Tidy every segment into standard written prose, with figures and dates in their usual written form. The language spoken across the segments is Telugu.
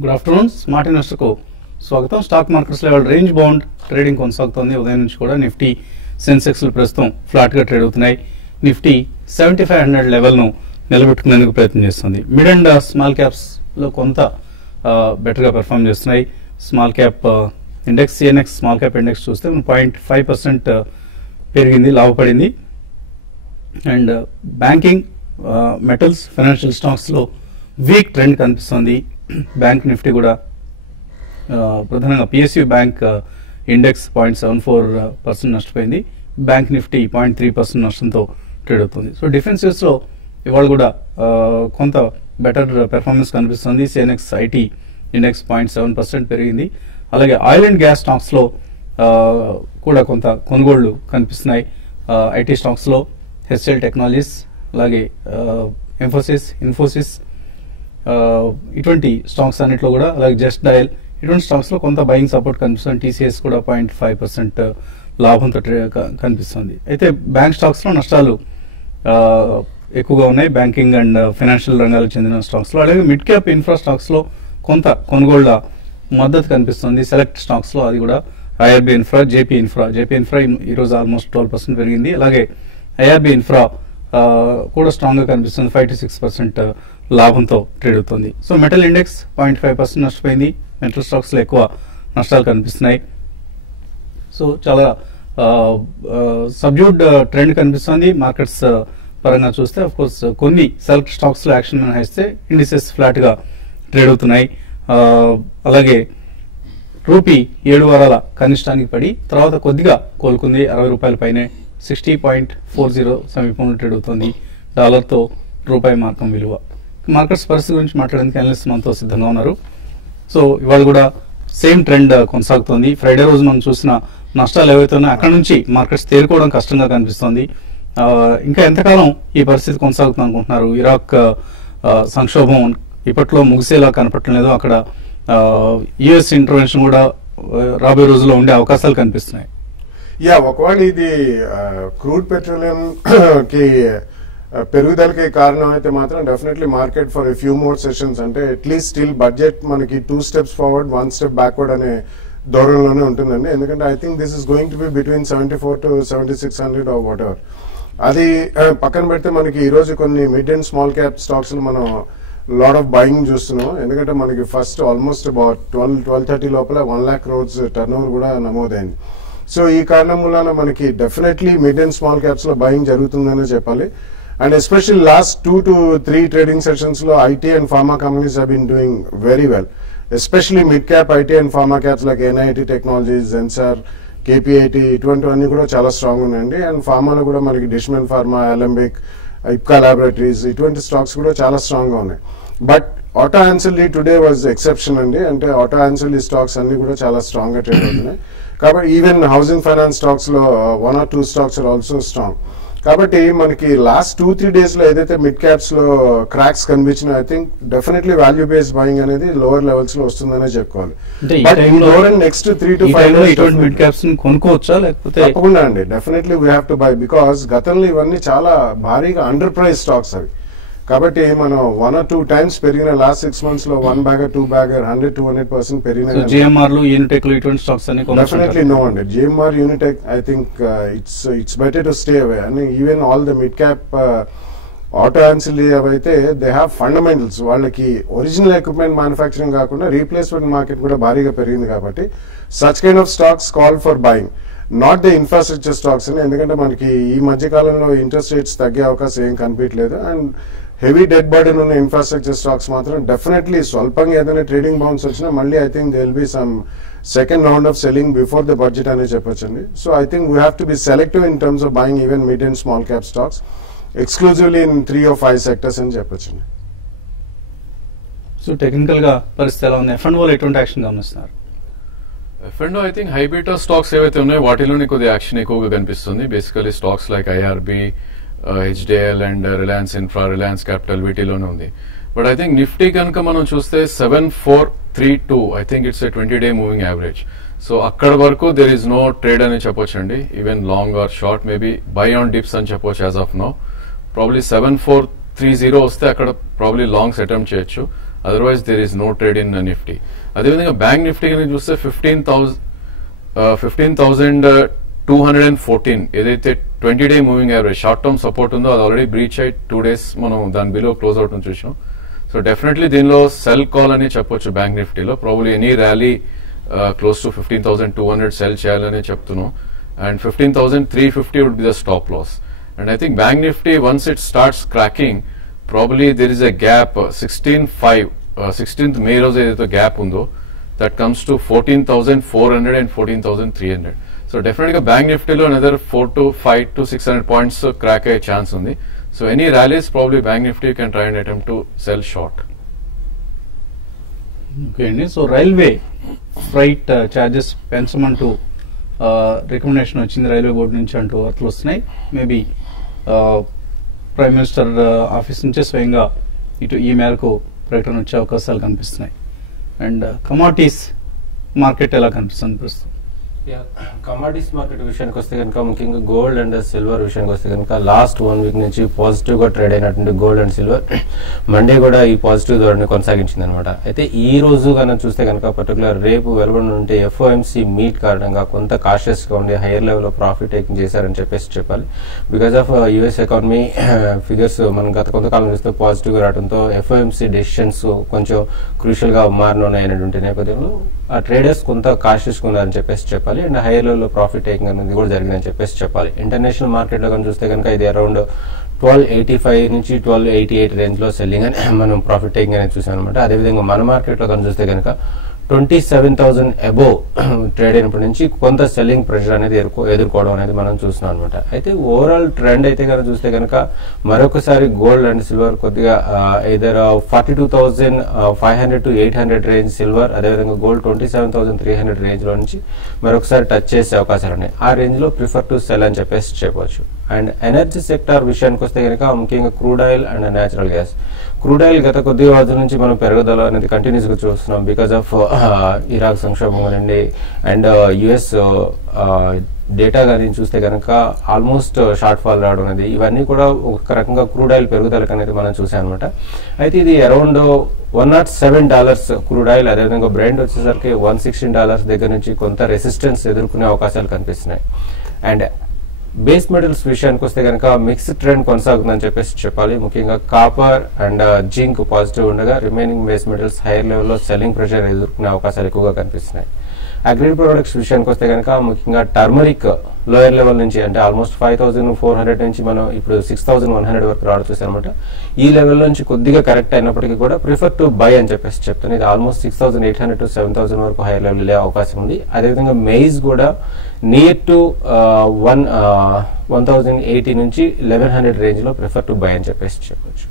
Good afternoon. స్మార్ట్ ఇన్వెస్టర్కు స్వాగతం. Stock markets level range bound trading కొనసాగుతోంది. ఉదయం నుంచి కూడా నిఫ్టీ సెన్సెక్స్లు ప్రస్తుతం ఫ్లాట్గా ట్రేడ్ అవుతున్నాయి. నిఫ్టీ 7500 లెవెల్ను నిలబెట్టుకునేందుకు ప్రయత్నం చేస్తుంది. మిడ్ అండ్ స్మాల్ క్యాప్స్లో కొంత బెటర్గా పెర్ఫామ్ చేస్తున్నాయి. Small cap index CNX small cap index చూస్తే 0.5% పెరిగింది, లాభపడింది. అండ్ బ్యాంకింగ్, మెటల్స్, ఫైనాన్షియల్ స్టాక్స్లో వీక్ ట్రెండ్ కనిపిస్తుంది. బ్యాంక్ నిఫ్టీ కూడా ప్రధానంగా పిఎస్యు బ్యాంక్ ఇండెక్స్ 0.74% నష్టపోయింది. బ్యాంక్ నిఫ్టీ 0.3% నష్టంతో ట్రేడ్ అవుతుంది. సో డిఫెన్సివ్స్లో ఇవాళ కూడా కొంత బెటర్ పెర్ఫార్మెన్స్ కనిపిస్తుంది. సిఎన్ఎక్స్ ఐటీ ఇండెక్స్ 0.7% పెరిగింది. అలాగే ఆయిల్ అండ్ గ్యాస్ స్టాక్స్లో కూడా కొంత కొనుగోళ్లు కనిపిస్తున్నాయి. ఐటీ స్టాక్స్లో హెచ్ఎల్ టెక్నాలజీస్, అలాగే ఇన్ఫోసిస్ ఇటువంటి స్టాక్స్ అన్నిట్లో కూడా, అలాగే జస్ట్ డయల్ ఇటువంటి స్టాక్స్లో కొంత బయింగ్ సపోర్ట్ కనిపిస్తుంది. టీసీఎస్ కూడా 0.5% లాభంతో కనిపిస్తుంది. అయితే బ్యాంక్ స్టాక్స్లో నష్టాలు ఎక్కువగా ఉన్నాయి. బ్యాంకింగ్ అండ్ ఫైనాన్షియల్ రంగాలకు చెందిన స్టాక్స్లో. అలాగే మిడ్ క్యాప్ ఇన్ఫ్రా స్టాక్స్లో కొంత కొనుగోళ్ల మద్దతు కనిపిస్తుంది. సెలెక్ట్ స్టాక్స్లో అది కూడా ఐఆర్బీ ఇన్ఫ్రా, జేపీ ఇన్ఫ్రా ఈరోజు ఆల్మోస్ట్ 12% పెరిగింది. అలాగే ఐఆర్బీ ఇన్ఫ్రా కూడా స్ట్రాంగ్గా కనిపిస్తుంది. 5 to 6% లాభంతో ట్రేడ్ అవుతుంది. సో మెటల్ ఇండెక్స్ 0.5% నష్టపోయింది. మెటల్ స్టాక్స్లో ఎక్కువ నష్టాలు కనిపిస్తున్నాయి. సో చాలా సబ్డ్యూడ్ ట్రెండ్ కనిపిస్తుంది మార్కెట్స్ పరంగా చూస్తే. అఫ్ కోర్స్ కొన్ని సెలెక్ట్ స్టాక్స్లో యాక్షన్ మినహాయిస్తే ఇండిసెస్ ఫ్లాట్గా ట్రేడ్ అవుతున్నాయి. అలాగే రూపీ 7 వారాల కనిష్టానికి పడి తర్వాత కొద్దిగా కోలుకుంది. 60 రూపాయల పైనే 60.40 సమీపంలో ట్రేడ్ అవుతుంది. డాలర్తో రూపాయి మార్కం విలువ. మార్కెట్స్ పరిస్థితి గురించి మాట్లాడడానికి అనలిస్ట్ మనతో సిద్ధంగా ఉన్నారు. సో ఇవాళ కూడా సేమ్ ట్రెండ్ కొనసాగుతోంది. ఫ్రైడే రోజు మనం చూసిన నష్టాలు ఏవైతే ఉన్నాయో అక్కడ నుంచి మార్కెట్స్ తేరుకోవడం కష్టంగా కనిపిస్తోంది. ఇంకా ఎంతకాలం ఈ పరిస్థితి కొనసాగుతుంది అనుకుంటున్నారు? ఇరాక్ సంక్షోభం ఇప్పట్లో ముగిసేలా కనపడటం లేదు. అక్కడ యుఎస్ ఇంటర్వెన్షన్ కూడా రాబోయే రోజుల్లో ఉండే అవకాశాలు కనిపిస్తున్నాయి. ఒకవేళ ఇది క్రూడ్ పెట్రోలియం కి పెరుగుదలకి కారణం అయితే మాత్రం definitely market for a few more sessions, అంటే అట్లీస్ట్ స్టిల్ బడ్జెట్ మనకి 2 steps ఫార్వర్డ్ 1 step బ్యాక్వర్డ్ అనే ధోరణిలోనే ఉంటుందండి. ఎందుకంటే I think this is going to be between 74 to 7600 or whatever. అది పక్కన పెడితే మనకి ఈ రోజు కొన్ని mid and small cap stocks మనం లాట్ ఆఫ్ బయింగ్ చూస్తున్నాం. ఎందుకంటే మనకి ఫస్ట్ ఆల్మోస్ట్ అబౌట్ 12-12:30 లోపల 1 lakh crores టర్న్ ఓవర్ కూడా నమోదైంది. సో ఈ కారణం వల్ల మనకి definitely mid and small caps లో బయింగ్ జరుగుతుందనే చెప్పాలి. And especially last 2 to 3 trading sessions లో IT and pharma companies have been doing very well. Especially mid cap IT and pharma caps like NIIT technologies, Zensar, KPIT ఇటువంటివన్నీ కూడా చాలా స్ట్రాంగ్ ఉన్నాయండి. అండ్ ఫార్మాలో కూడా మనకి Dishman pharma, Alembic, Ipca laboratories ఇటువంటి స్టాక్స్ కూడా చాలా స్ట్రాంగ్ గా ఉన్నాయి. But auto ancillary today was exception అండి. అంటే ఆటో ఆన్సిల్లరీ స్టాక్స్ అన్ని కూడా చాలా స్ట్రాంగ్ గా ట్రేడ్ అవుతున్నాయి. కాబట్టి ఈవెన్ హౌసింగ్ ఫైనాన్స్ స్టాక్స్ లో 1 or 2 stocks are also strong. కాబట్టి మనకి లాస్ట్ 2-3 days లో ఏదైతే మిడ్ క్యాప్స్ లో క్రాక్స్ కనిపించినా I think definitely value based buying అనేది లోవర్ లెవెల్స్ లో వస్తుందనే చెప్పుకోవాలి. Next 3 to 5 days mid caps కొనుక్కోవచ్చా లేకపోతే? తప్పకుండా అండి, definitely we have to buy. Because గతంలో ఇవన్నీ చాలా భారీగా అండర్ ప్రైస్ స్టాక్స్ అవి. కాబట్టి మనం 1 or 2 times పెరిగిన లాస్ట్ 6 months లో 1 bagger 2 bagger 100-200% పెరిగిన జిఎంఆర్ లు, యూనిటెక్ లు ఇటువంటి స్టాక్స్ అన్ని డెఫినెట్లీ నో అండి. GMR, Unitech I think it's better to stay away. And even all the mid cap auto ancillary అవైతే దే హ్యావ్ ఫండమెంటల్స్. వాళ్ళకి ఒరిజినల్ ఎక్విప్మెంట్ మ్యానుఫ్యాక్చరింగ్ కాకుండా రీప్లేస్మెంట్ మార్కెట్ కూడా భారీగా పెరిగింది. కాబట్టి such kind of stocks call for buying, not the infrastructure stocks. ఎందుకంటే మనకి ఈ మధ్య కాలంలో ఇంట్రెస్ట్ రేట్స్ తగ్గే అవకాశం ఏం కనిపించలేదు. అండ్ హెవీ డెట్ బర్డెన్ ఉన్న ఇన్ఫ్రాస్ట్రక్చర్ స్టాక్స్ మాత్రం డెఫినెట్లీ స్వల్పంగా ఏదైనా ట్రేడింగ్ బౌన్స్ వచ్చినా మళ్ళీ I think they will be sum second round of selling before the budget అనే చెప్పొచ్చండి. So I think we have to be selective in terms of buying even mid and small cap stocks exclusively in 3 or 5 sectors అని చెప్పొచ్చండి. సో టెక్నికల్ గా పరిస్థితి ఎలా ఉంది? F&O లో ఎటువంటి యాక్షన్ గమనిస్తున్నారు? F&O I think high beta stocks ఏవైతే ఉన్నాయో వాటిలోనే కొద్దిగా యాక్షన్ ఎక్కువగా కనిపిస్తుంది. Basically stocks like IRB, HDIL and Reliance Infra, Reliance Capital వీటిలోనే ఉంది. బట్ ఐ థింక్ నిఫ్టీ కనుక మనం చూస్తే 7432 I think it's 20-day moving average. So అక్కడ వరకు దెర్ ఈస్ నో ట్రేడ్ అని చెప్పొచ్చు అండి. Even long or short maybe buy on dips అని చెప్పొచ్చు యాజ్ ఆఫ్ నో. ప్రాబ్లీ 7430 వస్తే అక్కడ ప్రాబ్లీ లాంగ్స్ అటెంప్ట్ చేయొచ్చు. Otherwise there is no trade in Nifty. అదేవిధంగా బ్యాంక్ నిఫ్టీ కనుక చూస్తే 15,214 ఏదైతే 20-day moving average short term support ఉందో అది ఆల్రెడీ బ్రీచ్ అయి 2 days మనం దాని బిలో క్లోజ్ అవుట్ నుంచి చూసాం. సో డెఫినెట్లీ దీనిలో సెల్ కాల్ అని చెప్పొచ్చు బ్యాంక్ నిఫ్టీలో. Probably any rally close to 15,200 sell చేయాలని చెప్తున్నాం. And 15,350 would be the stop loss. And I think bank Nifty once it starts cracking probably there is a gap 16th May రోజు ఏదైతే గ్యాప్ ఉందో that comes to 14,400 and 14,300. So definite గా బ్యాంక్ నిఫ్టీలో అనదర్ 400 to 600 పాయింట్స్ క్రాక్ అయ్యే ఛాన్స్ ఉంది. So any rallies probably bank Nifty can try and attempt to sell short. Okay అండి. సో రైల్వే ఫ్రైట్ ఛార్జెస్ పెంచమంటూ రికమెండేషన్ వచ్చింది రైల్వే బోర్డు నుంచి అంటూ వార్తలు వస్తున్నాయి. మేబీ ప్రైమ్ మినిస్టర్ ఆఫీస్ నుంచే స్వయంగా ఇటు ఈ మేరకు ప్రకటన వచ్చే అవకాశాలు కనిపిస్తున్నాయి. అండ్ కమాడిటీస్ మార్కెట్ ఎలా కనిపిస్తుంది ప్రస్తుతం? కమాడిటీస్ మార్కెట్ విషయానికి వస్తే కనుక ముఖ్యంగా గోల్డ్ అండ్ సిల్వర్ విషయానికి వస్తే కనుక లాస్ట్ 1 week నుంచి పాజిటివ్ గా ట్రేడ్ అయినటువంటి గోల్డ్ అండ్ సిల్వర్ మండే కూడా ఈ పాజిటివ్ ధోరణి కొనసాగించింది అనమాట. అయితే ఈ రోజు కనుక చూస్తే కనుక పర్టికులర్ రేపు వెలువడి ఉంటే FOMC మీట్ కారణంగా కొంత కాషియస్ గా ఉండి హైయర్ లెవెల్ లో ప్రాఫిట్ టేకింగ్ చేశారని చెప్పాలి. Because of US economy figures మనం గత కొంతకాలం చూస్తే పాజిటివ్ గా రావడంతో FOMC డెసిషన్స్ కొంచెం క్రూషియల్ గా మారనున్నాయనేటువంటి నేపథ్యంలో ఆ ట్రేడర్స్ కొంత కాషియస్ గా ఉన్నారని చెప్పాలి. అండ్ హైయర్ లెవెల్ లో ప్రాఫిట్ టేకింగ్ అనేది కూడా జరిగిందని చెప్పాలి. ఇంటర్నేషనల్ మార్కెట్ లో కనుక చూస్తే కనుక ఇది అరౌండ్ 1285 నుంచి 1288 రేంజ్ లో సెల్లింగ్ అని మనం ప్రాఫిట్ టేకింగ్ అనేది చూసాం అనమాట. అదేవిధంగా మన మార్కెట్ లో కనుక చూస్తే కనుక 27,000 అబోవ్ ట్రేడ్ అయినప్పటి నుంచి కొంత సెల్లింగ్ ప్రెషర్ అనేది ఎదుర్కోవడం అనేది మనం చూస్తున్నాం అనమాట. అయితే ఓవరాల్ ట్రెండ్ అయితే కనుక చూస్తే కనుక మరొకసారి గోల్డ్ అండ్ సిల్వర్ కొద్దిగా ఇదర్ 42,500 to 800 రేంజ్ సిల్వర్, అదేవిధంగా గోల్డ్ 27,300 రేంజ్ లో నుంచి మరొకసారి టచ్ చేసే అవకాశాలు ఉన్నాయి. ఆ రేంజ్ లో ప్రిఫర్ టు సెల్ అని చెప్పవచ్చు. అండ్ ఎనర్జీ సెక్టార్ విషయానికి వస్తే కనుక ముఖ్యంగా crude oil and natural gas. Crude oil గత కొద్ది రోజుల నుంచి మనం పెరుగుదల అనేది కంటిన్యూస్ గా చూస్తున్నాం బికాస్ ఆఫ్ ఇరాక్ సంక్షోభం అండి అండ్ US డేటా కానీ చూస్తే కనుక ఆల్మోస్ట్ షార్ట్ ఫాల్ రావడం అనేది ఇవన్నీ కూడా ఒక రకంగా క్రూడ్ ఆయిల్ పెరుగుదలకు అనేది మనం చూసాం అనమాట. అయితే ఇది అరౌండ్ $107 క్రూడ్ ఆయిల్, అదేవిధంగా బ్రెంట్ వచ్చేసరికి $116 దగ్గర నుంచి కొంత రెసిస్టెన్స్ ఎదుర్కొనే అవకాశాలు కనిపిస్తున్నాయి. అండ్ బేస్ మెటల్స్ విషయానికి వస్తే కనుక మిక్స్డ్ ట్రెండ్ కొనసాగుతుందని చెప్పాలి. ముఖ్యంగా కాపర్ అండ్ జింక్ పాజిటివ్ ఉండగా రిమైనింగ్ బేస్ మెటల్స్ హైయర్ లెవెల్లో సెల్లింగ్ ప్రెషర్ ఎదుర్కొనే అవకాశాలు ఎక్కువగా కనిపిస్తున్నాయి. అగ్రి ప్రొడక్ట్స్ విషయానికి వస్తే కనుక ముఖ్యంగా టర్మరిక్ లోయర్ లెవెల్ నుంచి అంటే ఆల్మోస్ట్ 5,400 నుంచి మనం ఇప్పుడు 6,100 వరకు రావడం చూసాం అనమాట. ఈ లెవెల్ నుంచి కొద్దిగా కరెక్ట్ అయినప్పటికీ కూడా ప్రిఫర్ టు బై అని చెప్తాను. ఇది ఆల్మోస్ట్ 6,800 to 7,000 వరకు హైయర్ లెవెల్ వెళ్ళే అవకాశం ఉంది. అదేవిధంగా మెయిజ్ కూడా నియర్ టు 1,080 నుంచి 1,100 రేంజ్ లో ప్రిఫర్ టు బై అని చెప్పవచ్చు.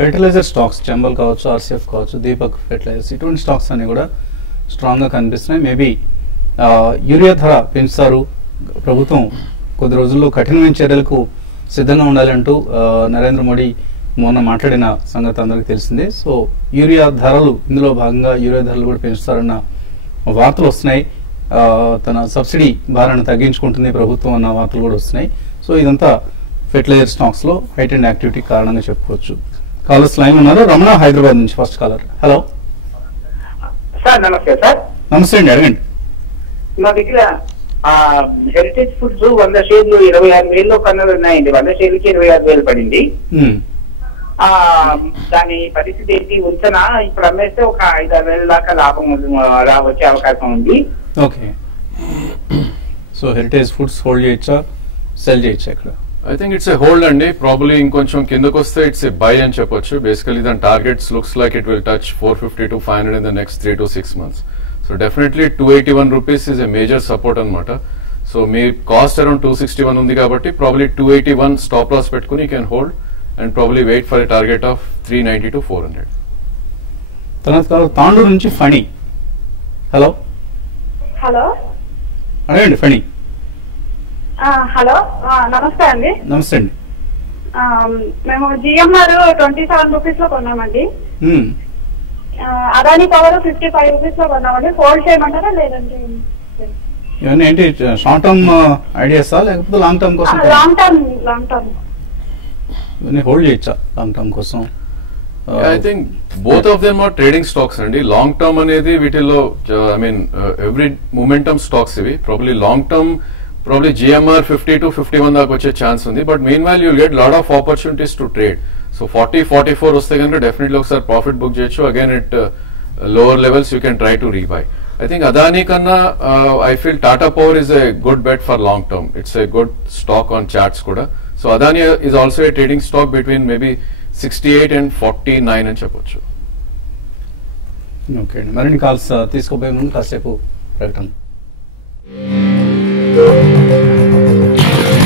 ఫెర్టిలైజర్ స్టాక్స్ చంబల్ కావచ్చు, RCF కావచ్చు, దీపక్ ఫెర్టిలైజర్స్ ఇటువంటి స్టాక్స్ అన్ని కూడా స్ట్రాంగ్ గా కనిపిస్తున్నాయి. మేబీ యూరియా ధర పెంచుతారు, ప్రభుత్వం కొద్ది రోజుల్లో కఠినమైన చర్యలకు సిద్ధంగా ఉండాలంటూ నరేంద్ర మోడీ మొన్న మాట్లాడిన సంగతి అందరికీ తెలిసిందే. సో యూరియా ధరలు ఇందులో భాగంగా యూరియా ధరలు కూడా పెంచుతారన్న వార్తలు వస్తున్నాయి. తన సబ్సిడీ భారాన్ని తగ్గించుకుంటుంది ప్రభుత్వం అన్న వార్తలు కూడా వస్తున్నాయి. సో ఇదంతా ఫెర్టిలైజర్ స్టాక్స్ లో హైట్ అండ్ యాక్టివిటీ కారణంగా చెప్పుకోవచ్చు. కాలర్స్ లైన్ ఉన్నారు. రమణ హైదరాబాద్ నుంచి ఫస్ట్ కాలర్. Hello sir. నమస్తే సార్. నమస్తే అండి, అడగండి. మా దగ్గర హెరిటేజ్ ఫుడ్స్ 100 షేర్లు 26,000 కన్నా ఉన్నాయండి. 100 షేర్లకి 26,000 పడింది. దాని పరిస్థితి ఏంటి? ఉంచనా? ఇప్పుడు అమ్మేస్తే ఒక 5-6 దాకా లాభం వచ్చే అవకాశం ఉంది. Okay. So heritage foods hold చేయొచ్చా, సెల్ చేయొచ్చా? ఇక్కడ I think it's a hold అండి. ప్రాబ్లీ ఇంకొంచెం కిందకు వస్తే ఇట్స్ ఏ బై అని చెప్పొచ్చు. బేసికలీ దాని targets looks like it will touch 450 to 500 in the next 3 to 6 months. So definitely 281 rupees is a major support అనమాట. సో మీ కాస్ట్ అరౌండ్ 261 ఉంది కాబట్టి ప్రాబ్లీ 281 స్టాప్ లాస్ పెట్టుకుని you can hold and probably wait for a target of 390 to 400. తర్వాత తాండూరు నుంచి ఫణి. హలో హలో అడగండి ఫణి. హలో నమస్తే అండి. నమస్తే అండి. మేము GMR 27 రూపీస్ లో కొన్నామండి. అదాని పవర్ 55 రూపీస్ లో కొన్నామండి. హోల్డ్ చేయమంటారా లేదంటే? ఇవన్నీ ఏంటి, షార్ట్ టర్మ్ ఐడియాసా లేకపోతే లాంగ్ టర్మ్ కోసం? Long term. ఇవన్నీ హోల్డ్ చేయొచ్చా లాంగ్ టర్మ్ కోసం? I think both of them are trading stocks అండి. లాంగ్ టర్మ్ అనేది వీటిలో I mean every momentum stocks ఇవి. Probably long term probably GMR 50 to 51 దాకా వచ్చే ఛాన్స్ ఉంది. But meanwhile you get lot of opportunities to trade. So 40-44 వస్తే కనుక డెఫినెట్లీ ఒకసారి ప్రాఫిట్ బుక్ చేయొచ్చు. Again it lower levels you can try to రీబై. I think Adani kanna I feel Tata Power is a good bet for long term. It's a good stock on charts kuda. So Adani is also a trading stock between maybe 68 and 49 అని చెప్పొచ్చు. ఓకే అండి, మరిన్ని కాల్స్ తీసుకోబోయే ముందు కాసేపు ప్రకటన.